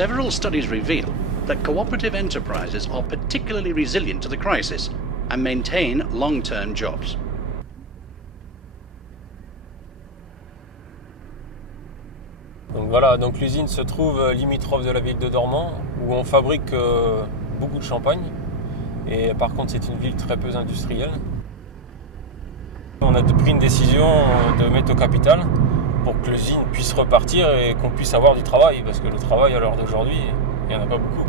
Several studies reveal that cooperative enterprises are particularly resilient to the crisis and maintain long-term jobs. Donc voilà, donc l'usine se trouve limitrophe de la ville de Dormans où on fabrique beaucoup de champagne et par contre c'est une ville très peu industrielle. On a pris une décision de mettre au capital pour que l'usine puisse repartir et qu'on puisse avoir du travail parce que le travail à l'heure d'aujourd'hui, il n'y en a pas beaucoup.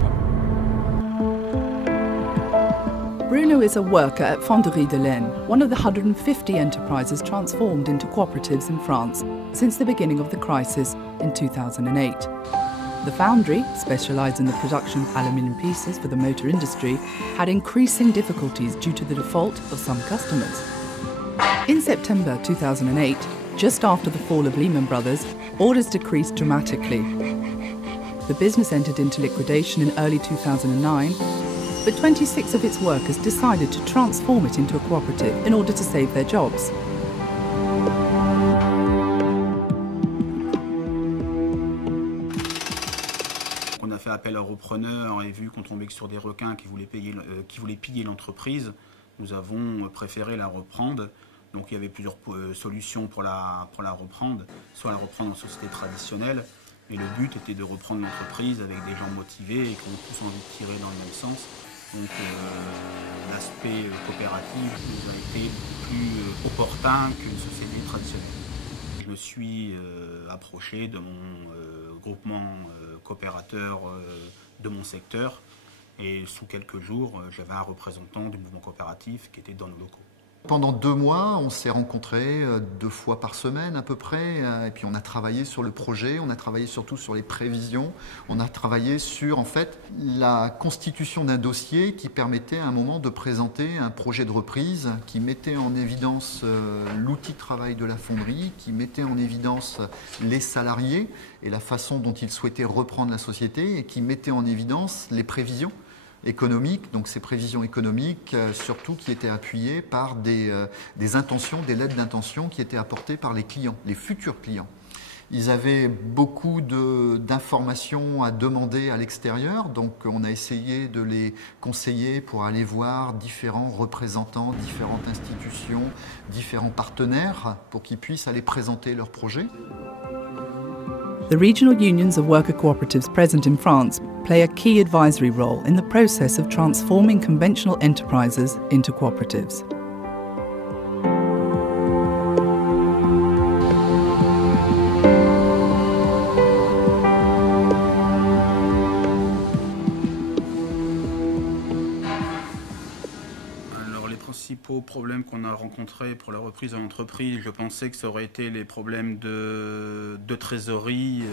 Bruno is a worker at Fonderie de l'Aisne, one of the 150 enterprises transformed into cooperatives in France since the beginning of the crisis in 2008. The foundry, specialised in the production of aluminium pieces for the motor industry, had increasing difficulties due to the default of some customers. In September 2008, just after the fall of Lehman Brothers, orders decreased dramatically. The business entered into liquidation in early 2009, but 26 of its workers decided to transform it into a cooperative in order to save their jobs. On a fait appel à repreneurs et vu qu'on tombait sur des requins qui voulaient piller l'entreprise, nous avons préféré la reprendre. Donc il y avait plusieurs solutions pour la reprendre, soit la reprendre en société traditionnelle, mais le but était de reprendre l'entreprise avec des gens motivés et qui ont tous envie de tirer dans le même sens. Donc l'aspect coopératif nous a été plus opportun qu'une société traditionnelle. Je me suis approché de mon groupement coopérateur de mon secteur et sous quelques jours, j'avais un représentant du mouvement coopératif qui était dans nos locaux. Pendant 2 mois, on s'est rencontrés 2 fois par semaine à peu près, et puis on a travaillé sur le projet, on a travaillé surtout sur les prévisions, on a travaillé sur en fait la constitution d'un dossier qui permettait à un moment de présenter un projet de reprise qui mettait en évidence l'outil de travail de la fonderie, qui mettait en évidence les salariés et la façon dont ils souhaitaient reprendre la société et qui mettait en évidence les prévisions économiques, donc ces prévisions économiques surtout qui étaient appuyées par des intentions, des lettres d'intention qui étaient apportées par les clients, les futurs clients. Ils avaient beaucoup d'informations à demander à l'extérieur, donc on a essayé de les conseiller pour aller voir différents représentants, différentes institutions, différents partenaires pour qu'ils puissent aller présenter leurs projets. The regional unions of worker cooperatives present in France play a key advisory role in the process of transforming conventional enterprises into cooperatives. Les principaux problèmes qu'on a rencontrés pour la reprise de l'entreprise, je pensais que ça aurait été les problèmes de trésorerie,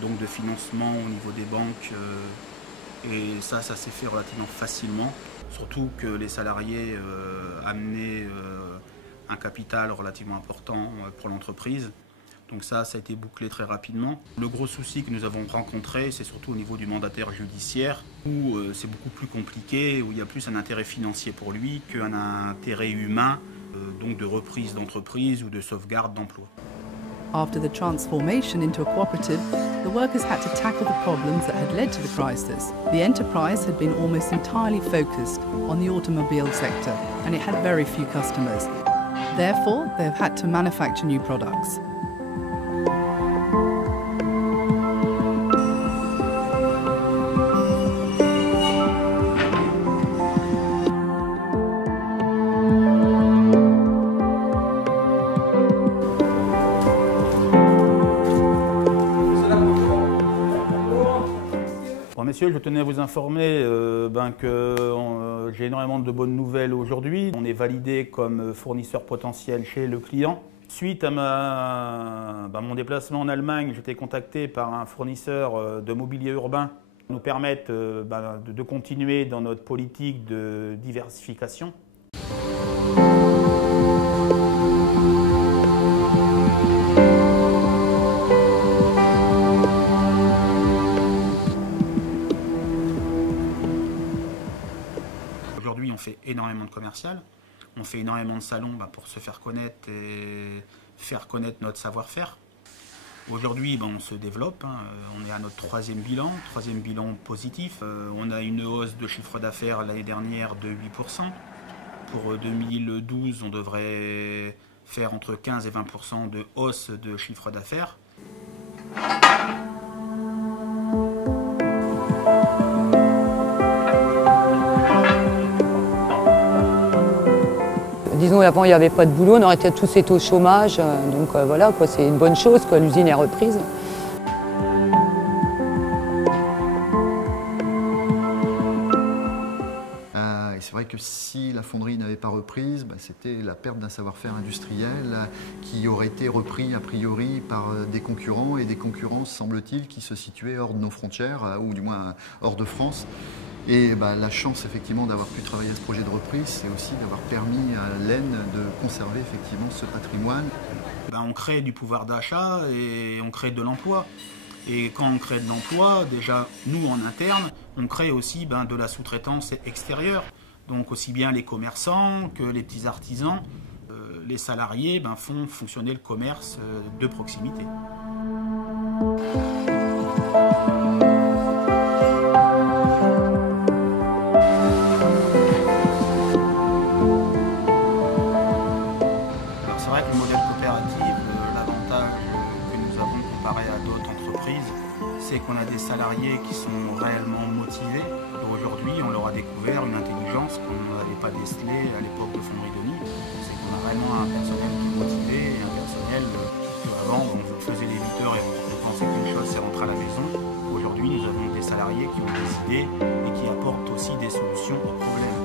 donc de financement au niveau des banques. Et ça s'est fait relativement facilement. Surtout que les salariés amenaient un capital relativement important pour l'entreprise. Donc ça a été bouclé très rapidement. Le gros souci que nous avons rencontré, c'est surtout au niveau du mandataire judiciaire, où c'est beaucoup plus compliqué, où il y a plus un intérêt financier pour lui qu'un intérêt humain, donc de reprise d'entreprise ou de sauvegarde d'emploi. After the transformation into a cooperative, the workers had to tackle the problems that had led to the crisis. The enterprise had been almost entirely focused on the automobile sector, and it had very few customers. Therefore, they have had to manufacture new products. Messieurs, je tenais à vous informer que j'ai énormément de bonnes nouvelles aujourd'hui. On est validé comme fournisseur potentiel chez le client. Suite à mon déplacement en Allemagne, j'ai été contacté par un fournisseur de mobilier urbain qui nous permettent de continuer dans notre politique de diversification. Aujourd'hui, on fait énormément de commercial, on fait énormément de salons pour se faire connaître et faire connaître notre savoir-faire. Aujourd'hui, on se développe, on est à notre troisième bilan positif. On a une hausse de chiffre d'affaires l'année dernière de 8%. Pour 2012, on devrait faire entre 15 et 20% de hausse de chiffre d'affaires. Disons, avant, il n'y avait pas de boulot, on aurait tous été au chômage. Donc voilà, c'est une bonne chose, l'usine est reprise. Et c'est vrai que si la fonderie n'avait pas reprise, c'était la perte d'un savoir-faire industriel qui aurait été repris a priori par des concurrents, et des concurrents, semble-t-il, qui se situaient hors de nos frontières, ou du moins hors de France. Et la chance effectivement d'avoir pu travailler à ce projet de reprise, c'est aussi d'avoir permis à l'Aisne de conserver effectivement ce patrimoine. On crée du pouvoir d'achat et on crée de l'emploi. Et quand on crée de l'emploi, déjà nous en interne, on crée aussi de la sous-traitance extérieure. Donc aussi bien les commerçants que les petits artisans, les salariés font fonctionner le commerce de proximité. C'est vrai que le modèle coopératif, l'avantage que nous avons comparé à d'autres entreprises, c'est qu'on a des salariés qui sont réellement motivés. Aujourd'hui, on leur a découvert une intelligence qu'on n'avait pas décelée à l'époque de Fonderie Denis. C'est qu'on a vraiment un personnel qui est motivé, et un personnel qui avant, on faisait les 8 heures et on pensait qu'une chose, c'est rentrer à la maison. Aujourd'hui, nous avons des salariés qui ont des idées et qui apportent aussi des solutions aux problèmes.